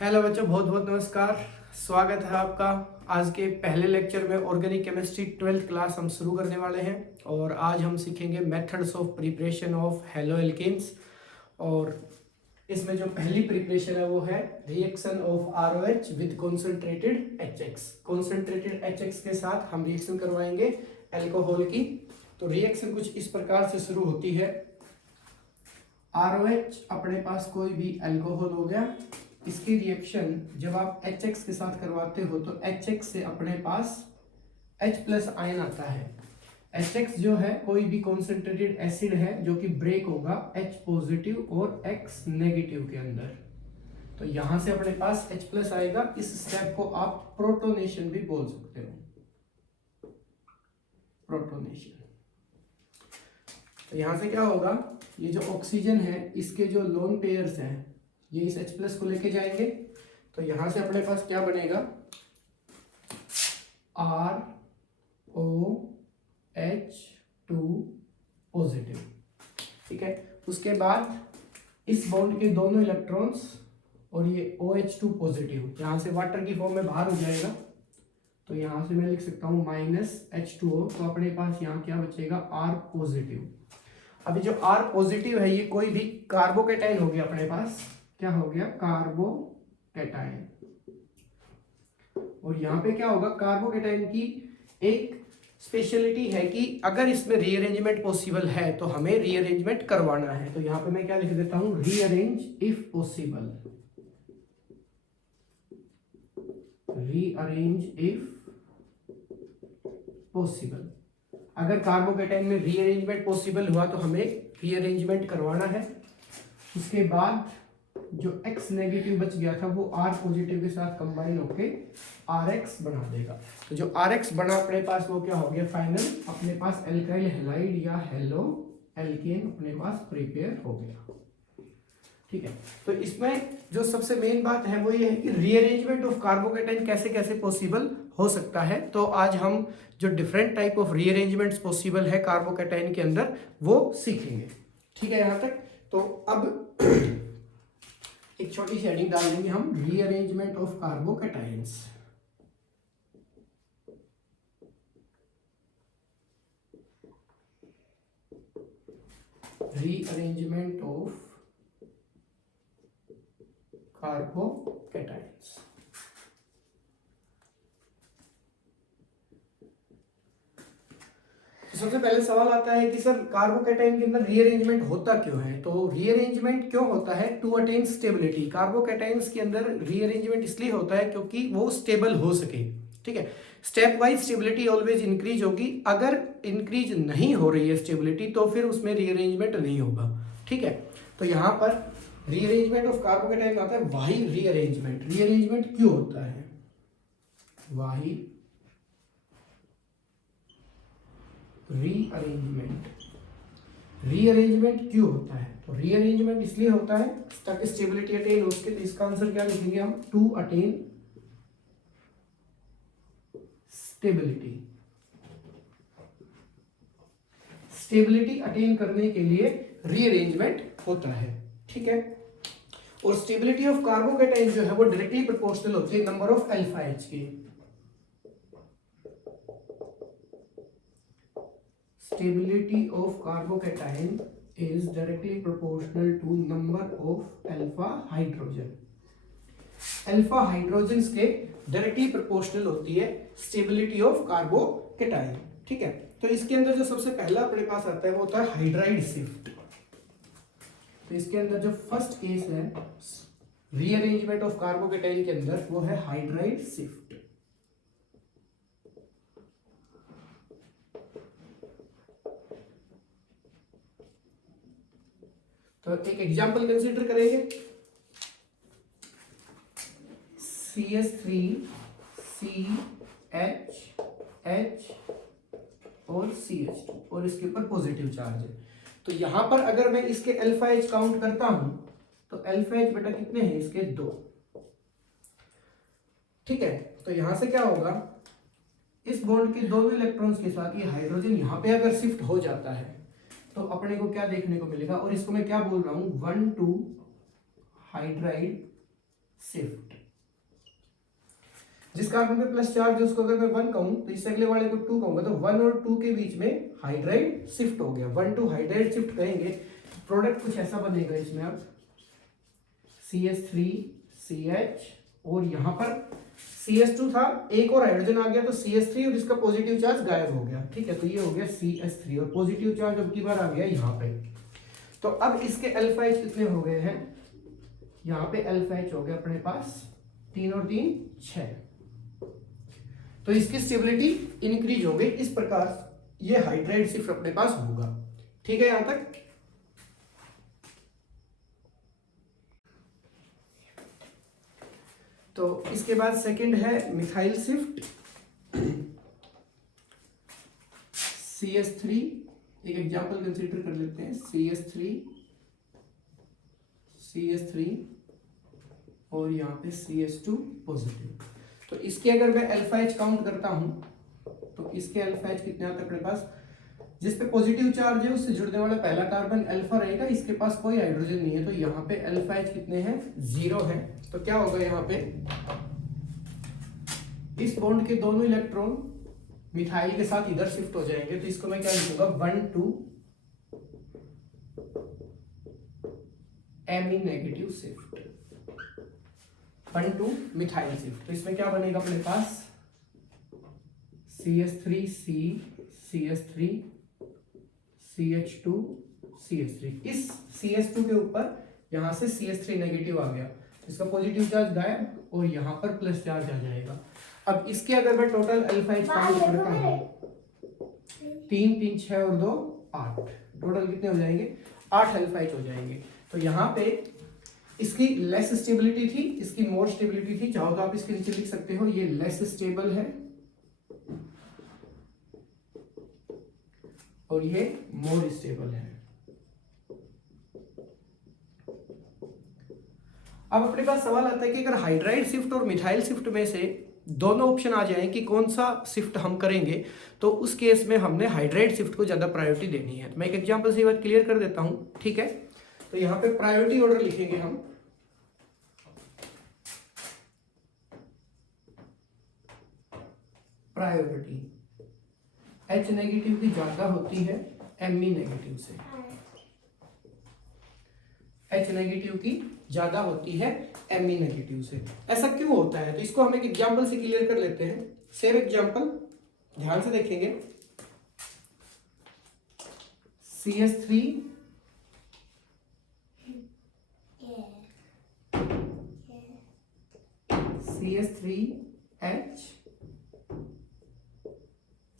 Hello बच्चों, बहुत बहुत नमस्कार। स्वागत है आपका। आज के पहले लेक्चर में ऑर्गेनिक केमिस्ट्री 12th क्लास हम शुरू करने वाले हैं और आज हम सीखेंगे methods of preparation of haloalkanes. और इसमें जो पहली प्रिपरेशन है वो है reaction of ROH with concentrated HX। Concentrated HX के साथ हम रिएक्शन करवाएंगे अल्कोहल की। तो रिएक्शन कुछ इस प्रकार से शुरू होती है। ROH अपने पास कोई भी अल्कोहल हो गया, इसकी रिएक्शन जब आप HX के साथ करवाते हो तो HX से अपने पास H+ आयन आता है। HX जो है कोई भी कॉन्सेंट्रेटेड एसिड है जो कि ब्रेक होगा H पॉजिटिव और X नेगेटिव के अंदर। तो यहां से अपने पास H+ आएगा। इस स्टेप को आप प्रोटोनेशन भी बोल सकते हो, प्रोटोनेशन। तो यहां से क्या होगा, ये जो ऑक्सीजन है इसके जो लोन पेयर्स हैं ये इस H+ को लेके जाएंगे। तो यहां से अपने पास क्या बनेगा, ROH2 पॉजिटिव। ठीक है, उसके बाद इस बॉन्ड के दोनों इलेक्ट्रॉन्स और ये OH2 पॉजिटिव यहां से वाटर की फॉर्म में बाहर हो जाएगा। तो यहां से मैं लिख सकता हूं -H2O। तो अपने पास यहाँ क्या बचेगा, R पॉजिटिव। अभी जो R पॉजिटिव है ये कोई भी कार्बोकेटाइन हो गया, अपने पास क्या हो गया, कार्बोकेटाइन। और यहाँ पे क्या होगा, कार्बोकेटाइन की एक स्पेशलिटी है कि अगर इसमें रीअरेंजमेंट पॉसिबल है तो हमें रीअरेंजमेंट करवाना है। तो यहाँ पे मैं क्या लिख देता हूं, rearrange if possible, rearrange if possible. अगर कार्बोकेटाइन में रीअरेंजमेंट पॉसिबल हुआ तो हमें रीअरेंजमेंट करवाना है। उसके बाद जो X नेगेटिव बच गया था वो R पॉजिटिव के साथ कंबाइन होके RX बना देगा। तो जो RX बना अपने पास वो क्या हो गया, फाइनल अपने पास एल्काइल हैलाइड या हेलो एल्केन अपने पास प्रिपेयर हो गया। ठीक है, तो इसमें जो सबसे मेन बात है वो ये है कि रीअरेंजमेंट ऑफ कार्बोकेटाइन कैसे कैसे पॉसिबल हो सकता है। तो आज हम जो different type of rearrangements possible है कार्बोकेटाइन के अंदर वो सीखेंगे। ठीक है, यहां तक। तो अब एक छोटी सी हेडिंग डाल देंगे हम, rearrangement of carbocations. Rearrangement of carbocations. तो सबसे पहले सवाल आता है कि सर कार्बोकेटाइन के अंदर रीअरेंजमेंट होता क्यों है। तो रीअरेंजमेंट क्यों होता है, टू अटेन स्टेबिलिटी। कार्बोकेटाइन्स के अंदर रीअरेंजमेंट इसलिए होता है क्योंकि वो स्टेबल हो सके। ठीक है, step wise stability always increase होगी। अगर इंक्रीज नहीं हो रही है स्टेबिलिटी तो फिर उसमें रीअरेंजमेंट नहीं होगा। ठीक है, तो यहाँ पर रीअरेंजमेंट ऑफ कार्बोकेटाइन आता है वाही रीअरेंजमेंट। रीअरेंजमेंट क्यों होता है, वाही रीअरेंजमेंट। रीअरेंजमेंट क्यों होता है, तो रीअरेंजमेंट इसलिए होता है ताकि स्टेबिलिटी अटेन हो सके। तो इसका आंसर क्या लिखेंगे हम, to attain stability. Stability attain करने के लिए रीअरेंजमेंट होता है। ठीक है, और स्टेबिलिटी ऑफ कार्बोकेटाइन जो है वो डायरेक्टली प्रोपोर्शनल होती है नंबर ऑफ अल्फा एच के। Stability of carbocation is directly proportional to number of alpha hydrogen. Alpha hydrogens के डायरेक्टली प्रोपोर्शनल होती है स्टेबिलिटी ऑफ कार्बोकेटाइन। ठीक है, तो इसके अंदर जो सबसे पहला अपने पास आता है वो होता है हाइड्राइड शिफ्ट। तो इसके अंदर जो फर्स्ट केस है रीअरेंजमेंट ऑफ कार्बोकेटाइन के अंदर वो है हाइड्राइड शिफ्ट। तो एक एग्जांपल कंसीडर करेंगे, CH3 CH और CH2 और इसके ऊपर पॉजिटिव चार्ज है। तो यहां पर अगर मैं इसके अल्फा एच काउंट करता हूं तो अल्फा एच बेटा कितने हैं इसके, 2। ठीक है, तो यहां से क्या होगा, इस बॉन्ड के दोनों इलेक्ट्रॉन्स के साथ ये हाइड्रोजन यहां पे अगर शिफ्ट हो जाता है तो अपने को क्या देखने को मिलेगा, और इसको मैं क्या बोल रहा हूं, 1,2 हाइड्राइड शिफ्ट। जिस कार्बन पे प्लस चार्ज है उसको अगर मैं 1 कहूं तो इससे अगले वाले को 2 कहूंगा, तो 1 और 2 के बीच में हाइड्राइड शिफ्ट हो गया। 1 2 हाइड्राइड शिफ्ट करेंगे, प्रोडक्ट कुछ ऐसा बनेगा इसमें। अब CH3CH और यहाँ पर CH2 था, एक और हाइड्रोजन आ गया तो CH3 और इसका पॉजिटिव चार्ज गायब हो गया। ठीक है, तो ये हो गया CH3 और पॉजिटिव चार्ज अब की बार आ गया यहाँ पे। तो अब इसके अल्फा एच कितने हो गए हैं, यहाँ पे अल्फा एच हो गया अपने पास 3 और 3 6। तो इसकी स्टेबिलिटी इंक्रीज हो गई। इस प्रकार ये हाइड्राइड शिफ्ट अपने पास होगा। ठीक है यहां तक। तो इसके बाद सेकंड है मिथाइल शिफ्ट। CH3 एक एग्जांपल कंसीडर कर लेते हैं। CH3 और यहाँ पे CH2 पॉजिटिव। तो इसके अगर मैं अल्फा एच काउंट करता हूं तो इसके अल्फा एच कितने आते हैं अपने पास, जिस पे पॉजिटिव चार्ज है उससे जुड़ने वाला पहला कार्बन अल्फा रहेगा, इसके पास कोई हाइड्रोजन नहीं है, तो यहाँ पे अल्फा एच कितने हैं 0 है। तो क्या होगा यहाँ पे, इस बॉन्ड के दोनों इलेक्ट्रॉन मिथाइल के साथ इधर शिफ्ट हो जाएंगे। तो इसको मैं क्या लिखूंगा 1 2 एमी नेगेटिव शिफ्ट, 1 2 मिथाइल शिफ्ट। तो इसमें क्या बनेगा अपने पास CH3C CH3 CH2 CH3। इस CH2 के ऊपर यहां से CH3 नेगेटिव आ गया, इसका पॉजिटिव चार्ज गायब और यहाँ पर प्लस चार्ज आ जाएगा। अब इसके अगर मैं टोटल अल्फा एच काउंट करता हूं 3 3 6 और 2 8, टोटल कितने हो जाएंगे 8 अल्फा एच हो जाएंगे। तो यहाँ पे इसकी लेस स्टेबिलिटी थी, इसकी मोर स्टेबिलिटी थी। चाहो तो आप इसके नीचे लिख सकते हो ये लेस स्टेबल है और ये मोर स्टेबल है। अब अपने पास सवाल आता है कि अगर हाइड्राइड शिफ्ट और मिथाइल शिफ्ट में से दोनों ऑप्शन आ जाएं कि कौन सा शिफ्ट हम करेंगे, तो उस केस में हमने हाइड्राइड शिफ्ट को ज्यादा प्रायोरिटी देनी है। तो मैं एक एग्जांपल से ये बात क्लियर कर देता हूं। ठीक है, तो यहां पे प्रायोरिटी ऑर्डर लिखेंगे हम। प्रायोरिटी H नेगेटिव की ज्यादा होती है Me नेगेटिव से, H नेगेटिव की ज्यादा होती है Me नेगेटिव से। ऐसा क्यों होता है, तो इसको हम एक एग्जांपल से क्लियर कर लेते हैं। सेम एग्जांपल ध्यान से देखेंगे। CH3 CH3H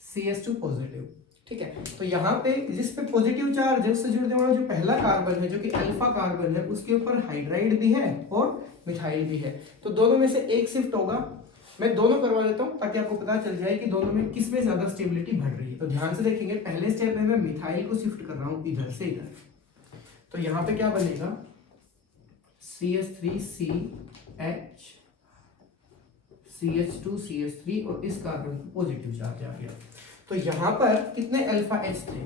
CH2 positive. ठीक है, तो यहाँ पे जिस पे पॉजिटिव चार्ज है उससे जुड़ने वाला जो पहला कार्बन है जो कि अल्फा कार्बन है, उसके ऊपर हाइड्राइड भी है और मिथाइल भी है। तो दोनों में से एक शिफ्ट होगा। मैं दोनों करवा देता हूँ ताकि आपको पता चल जाए कि दोनों में किस में ज्यादा स्टेबिलिटी बढ़ रही है। तो ध्यान से देखेंगे, पहले स्टेप में मैं मिथाइल को शिफ्ट कर रहा हूँ इधर से इधर। तो यहाँ पे क्या बनेगा CH3CH CH2 CH3 और इस कार्बन को पॉजिटिव चार्ज आ गया। तो यहां पर कितने अल्फा एच थे,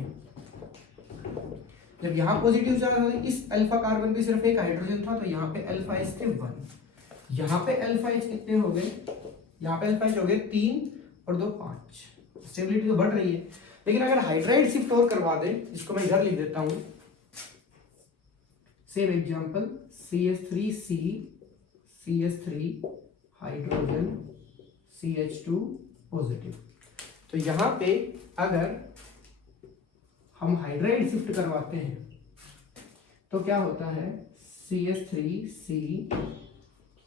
जब यहां पॉजिटिव चार्ज हो इस अल्फा कार्बन पे सिर्फ एक हाइड्रोजन था, तो यहाँ पे अल्फा एच थे 1। यहाँ पे अल्फा एच कितने हो गए, यहाँ पे अल्फा एच हो गए 3 और 2 5। स्टेबिलिटी तो बढ़ रही है, लेकिन अगर हाइड्राइड शिफ्ट और करवा दे, इसको मैं इधर लिख देता हूं। Same example CH3C CH3 hydrogen CH2 positive. तो यहां पे अगर हम हाइड्राइड शिफ्ट करवाते हैं तो क्या होता है CH3C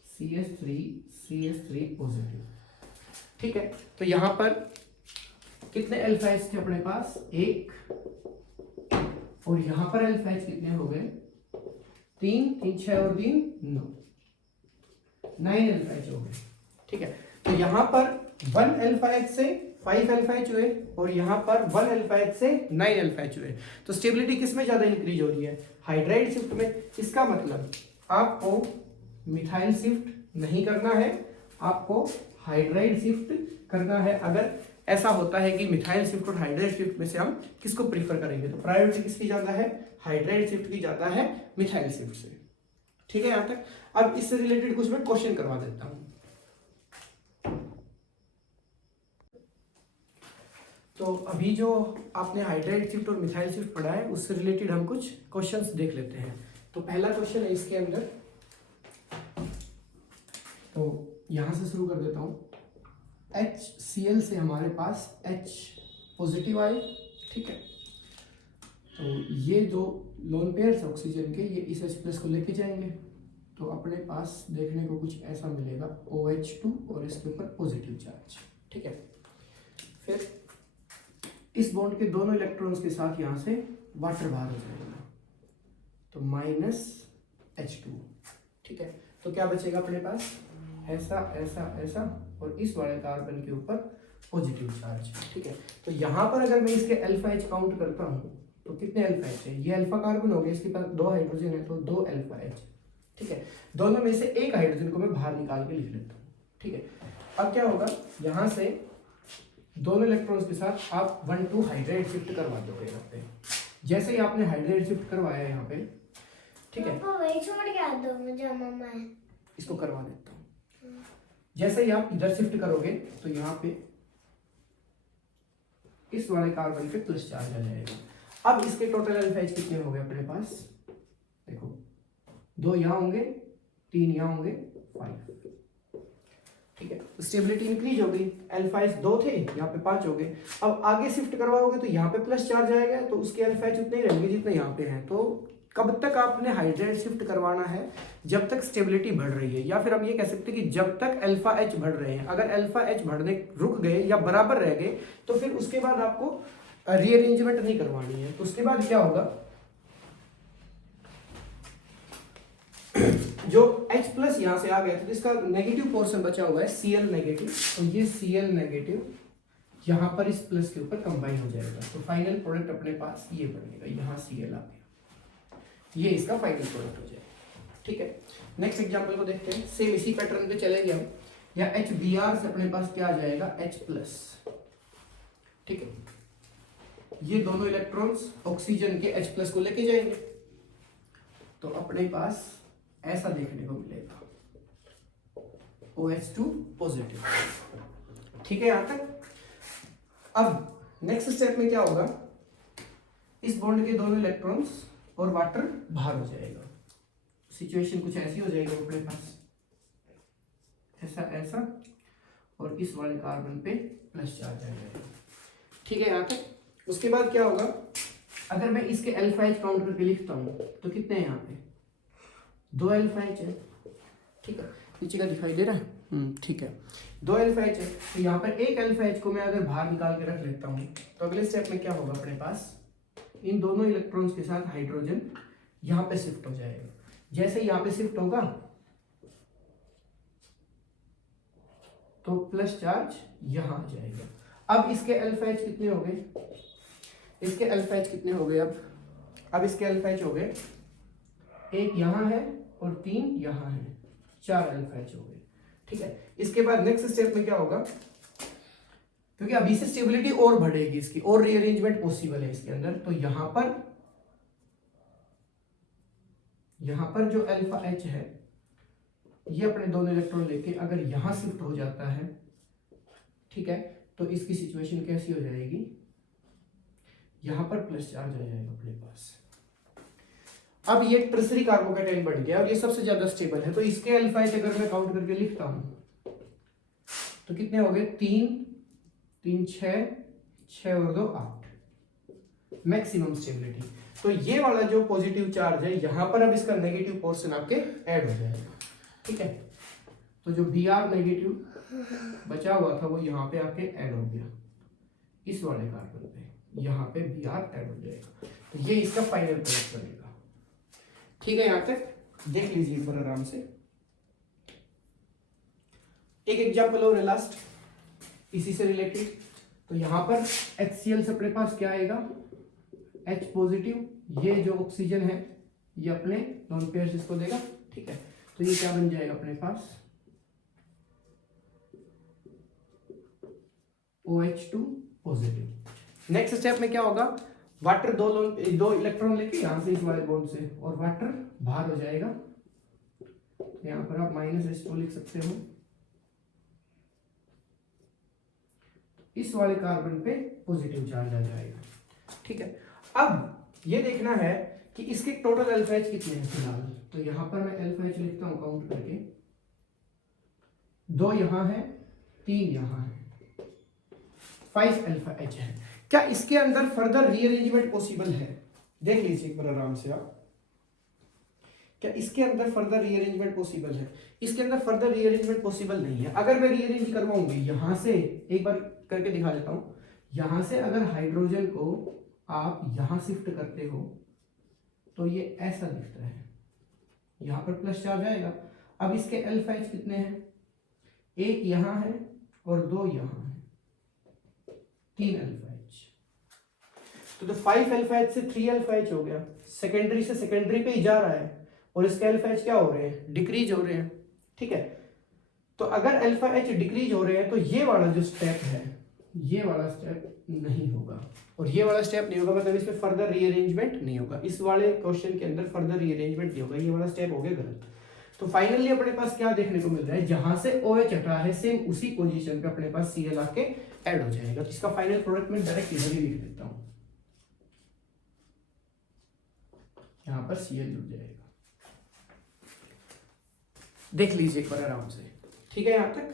CH3 पॉजिटिव। ठीक है, तो यहां पर कितने अल्फा एच थे अपने पास 1, और यहां पर अल्फा एच कितने हो गए 3 3 6 और 3 9 अल्फा एच हो गए। ठीक है, तो यहां पर 1 अल्फा एच से 5 अल्फा एच हुए और यहां पर 1 अल्फा एच से 9 अल्फा एच हुए। तो स्टेबिलिटी किस में ज्यादा इंक्रीज हो रही है, हाइड्राइड शिफ्ट में। इसका मतलब आपको मिथाइल शिफ्ट नहीं करना है, आपको हाइड्राइड शिफ्ट करना है। अगर ऐसा होता है कि मिथाइल शिफ्ट और हाइड्राइड शिफ्ट में से हम किसको प्रीफर करेंगे, तो प्रायोरिटी किसकी ज्यादा है, हाइड्राइड शिफ्ट की ज्यादा है मिथाइल शिफ्ट से। ठीक है यहाँ तक। अब इससे रिलेटेड कुछ मैं क्वेश्चन करवा देता हूँ। तो अभी जो आपने हाइड्राइड शिफ्ट और मिथाइल शिफ्ट पढ़ा है उससे रिलेटेड हम कुछ क्वेश्चंस देख लेते हैं। तो पहला क्वेश्चन है इसके अंदर, तो यहां से शुरू कर देता हूँ। HCl से हमारे पास H पॉजिटिव आए, ठीक है। तो ये जो लोन पेयर्स ऑक्सीजन के ये इस H+ को लेके जाएंगे, तो अपने पास देखने को कुछ ऐसा मिलेगा OH2 और इसके ऊपर पॉजिटिव चार्ज, ठीक है। फिर इस बॉन्ड के दोनों इलेक्ट्रॉन्स के साथ यहाँ से वाटर बाहर हो जाएगा, तो -H2, ठीक है। तो क्या बचेगा अपने पास, ऐसा ऐसा ऐसा और इस वाले कार्बन के ऊपर पॉजिटिव चार्ज, ठीक है। तो यहाँ पर अगर मैं इसके अल्फा H काउंट करता हूँ तो कितने अल्फा H है, ये अल्फा कार्बन हो गया, इसके पास 2 हाइड्रोजन है तो 2 अल्फा H, ठीक है। दोनों में से एक हाइड्रोजन को मैं बाहर निकाल के लिख लेता हूँ, ठीक है। अब क्या होगा, यहाँ से दोनों इलेक्ट्रॉन्स के साथ आप 1,2 हाइड्राइड शिफ्ट करवा दोगे यहाँ पे। जैसे ही आपने हाइड्राइड शिफ्ट करवाया यहाँ पे, ठीक है, वही छोड़ के आ दो मुझे मम्मा, इसको करवा देता हूँ। जैसे ही आप इधर शिफ्ट करोगे तो यहाँ पे इस वाले कार्बन पे प्लस चार्ज आ जाएगा। अब इसके टोटल अल्फा H कितने हो गए अपने पास, देखो 2 यहाँ होंगे, 3 यहाँ होंगे, 5, ठीक है। स्टेबिलिटी इंक्रीज हो गई, अल्फा H 2 थे, यहाँ पे 5 हो गए। अब आगे शिफ्ट करवाओगे तो यहाँ पे प्लस चार्ज आएगा, तो उसके अल्फा H उतने ही रहेंगे जितने यहाँ पे हैं। तो कब तक आपने हाइड्राइड शिफ्ट करवाना है, जब तक स्टेबिलिटी बढ़ रही है, या फिर हम ये कह सकते हैं कि जब तक अल्फा H बढ़ रहे हैं। अगर अल्फा H बढ़ने रुक गए या बराबर रह गए तो फिर उसके बाद आपको रीअरेंजमेंट नहीं करवानी है। तो उसके बाद क्या होगा, जो H+ यहां से आ गया तो इसका नेगेटिव पोर्शन बचा हुआ है Cl नेगेटिव, तो ये Cl नेगेटिव यहां पर इस प्लस के ऊपर कंबाइन हो जाएगा, तो फाइनल प्रोडक्ट अपने पास ये बनेगा, यहाँ Cl आ गया, ये इसका फाइनल प्रोडक्ट हो जाएगा, ठीक है। नेक्स्ट एग्जांपल को देखते हैं, सेम इसी पैटर्न पे चलेंगे हम। या HBr से अपने पास क्या आ जाएगा, H+, ठीक है। ये दोनों इलेक्ट्रॉन्स ऑक्सीजन के H+ को लेके जाएंगे, तो अपने पास ऐसा देखने को मिलेगा, OH2 पॉजिटिव, ठीक है यहाँ तक। अब नेक्स्ट स्टेप में क्या होगा, इस बॉन्ड के दोनों इलेक्ट्रॉन्स और वाटर बाहर हो जाएगा। सिचुएशन कुछ ऐसी हो जाएगी अपने पास, ऐसा ऐसा और इस वाले कार्बन पे प्लस चार्ज आ जाएगा, ठीक है यहाँ तक। उसके बाद क्या होगा, अगर मैं इसके अल्फा H काउंट करके लिखता हूँ तो कितने हैं यहाँ पे, 2 अल्फा H है, ठीक है। नीचे का दिखाई दे रहा है, ठीक है, 2 अल्फा H है। तो यहाँ पर एक अल्फा H को मैं अगर बाहर निकाल के रख लेता हूँ तो अगले स्टेप में क्या होगा, अपने पास इन दोनों इलेक्ट्रॉन्स के साथ हाइड्रोजन यहाँ पे शिफ्ट हो जाएगा। जैसे यहाँ पे शिफ्ट होगा तो प्लस चार्ज यहाँ आ जाएगा। अब इसके अल्फा H कितने हो गए, इसके अल्फा H कितने हो गए, अब इसके अल्फा H हो गए, एक यहाँ है और 3 यहाँ है, 4 अल्फा H हो गए, ठीक है। इसके बाद नेक्स्ट स्टेप में क्या होगा, क्योंकि अभी से स्टेबिलिटी और बढ़ेगी इसकी, और रीअरेंजमेंट पॉसिबल है इसके अंदर, तो यहाँ पर जो अल्फा H है ये अपने दोनों इलेक्ट्रॉन लेके अगर यहां शिफ्ट हो जाता है, ठीक है, तो इसकी सिचुएशन कैसी हो जाएगी, यहां पर प्लस चार्ज आ जाएगा अपने पास। अब ये ट्रिसरी कार्बोकेटाइन बन गया और ये सबसे ज्यादा स्टेबल है, तो इसके अल्फा H अगर मैं काउंट करके लिखता हूं तो कितने हो गए, 3 3 6 और 2 8, मैक्सिमम स्टेबिलिटी। तो ये वाला जो पॉजिटिव चार्ज है यहां पर अब इसका नेगेटिव पोर्शन आपके ऐड हो जाएगा, ठीक है। तो जो Br नेगेटिव बचा हुआ था वो यहाँ पे आके ऐड हो गया, इस वाले कार्बन पे यहाँ पे Br ऐड हो जाएगा, तो ये इसका फाइनल प्रोडक्ट बनेगा, ठीक है। यहाँ तक देख लीजिए एक बार आराम से। एक एग्जांपल और है लास्ट इसी से रिलेटेड, तो यहाँ पर HCl से अपने पास क्या आएगा, H पॉजिटिव, ये जो ऑक्सीजन है ये अपने लोन पेयर्स इसको देगा, ठीक है। तो ये क्या बन जाएगा अपने पास, OH2 पॉजिटिव। नेक्स्ट स्टेप में क्या होगा, वाटर दो इलेक्ट्रॉन लेके यहां से इस वाले बॉन्ड से, और वाटर बाहर हो जाएगा तो यहाँ पर आप -H2 लिख सकते हो। इस वाले कार्बन पे पॉजिटिव चार्ज आ जाएगा। ठीक है, अब ये देखना है कि इसके टोटल अल्फा एच कितने हैं फिलहाल। तो यहाँ पर मैं अल्फा एच लिखता हूँ काउंट करके, 2 यहाँ है, 3 यहाँ है, 5 अल्फा एच है। क्या इसके अंदर फर्दर रीअरेंजमेंट पॉसिबल है? देख लीजिए एक बार आराम से आप, क्या इसके अंदर फर्दर रीअरेंजमेंट पॉसिबल है? इसके अंदर फर्दर रीअरेंजमेंट पॉसिबल नहीं है। अगर मैं रीअरेंज करवाऊंगी यहां से, एक बार करके दिखा देता हूं, यहां से अगर हाइड्रोजन को आप यहां शिफ्ट करते हो तो ये ऐसा दिखता है, यहां पर प्लस चार्ज आएगा। अब इसके अल्फा एच कितने हैं? 1 यहां है और 2 यहां है, 3 अल्फा एच। तो 5 अल्फा एच से 3 अल्फा एच हो गया, सेकेंडरी से सेकेंडरी पे ही जा रहा है और इसके अल्फा एच क्या हो रहे हैं? डिक्रीज हो रहे हैं। ठीक है, तो अगर अल्फा एच डिक्रीज हो रहे हैं तो ये वाला जो स्टेप है, ये वाला स्टेप नहीं होगा, और ये वाला स्टेप नहीं होगा, मतलब इसमें फर्दर रीअरेंजमेंट नहीं होगा। इस वाले क्वेश्चन के अंदर फर्दर रीअरेंजमेंट नहीं होगा, ये वाला स्टेप हो गया गलत। तो फाइनली अपने पास क्या देखने को मिल रहा है? जहां से OH हटा है सेम उसी पोजीशन पे अपने पास Cl आके ऐड हो जाएगा। तो इसका फाइनल प्रोडक्ट मैं डायरेक्ट इधर ही लिख देता हूं, यहां पर Cl जुड़ जाएगा। देख लीजिए एक बार आराम से। ठीक है यहां तक?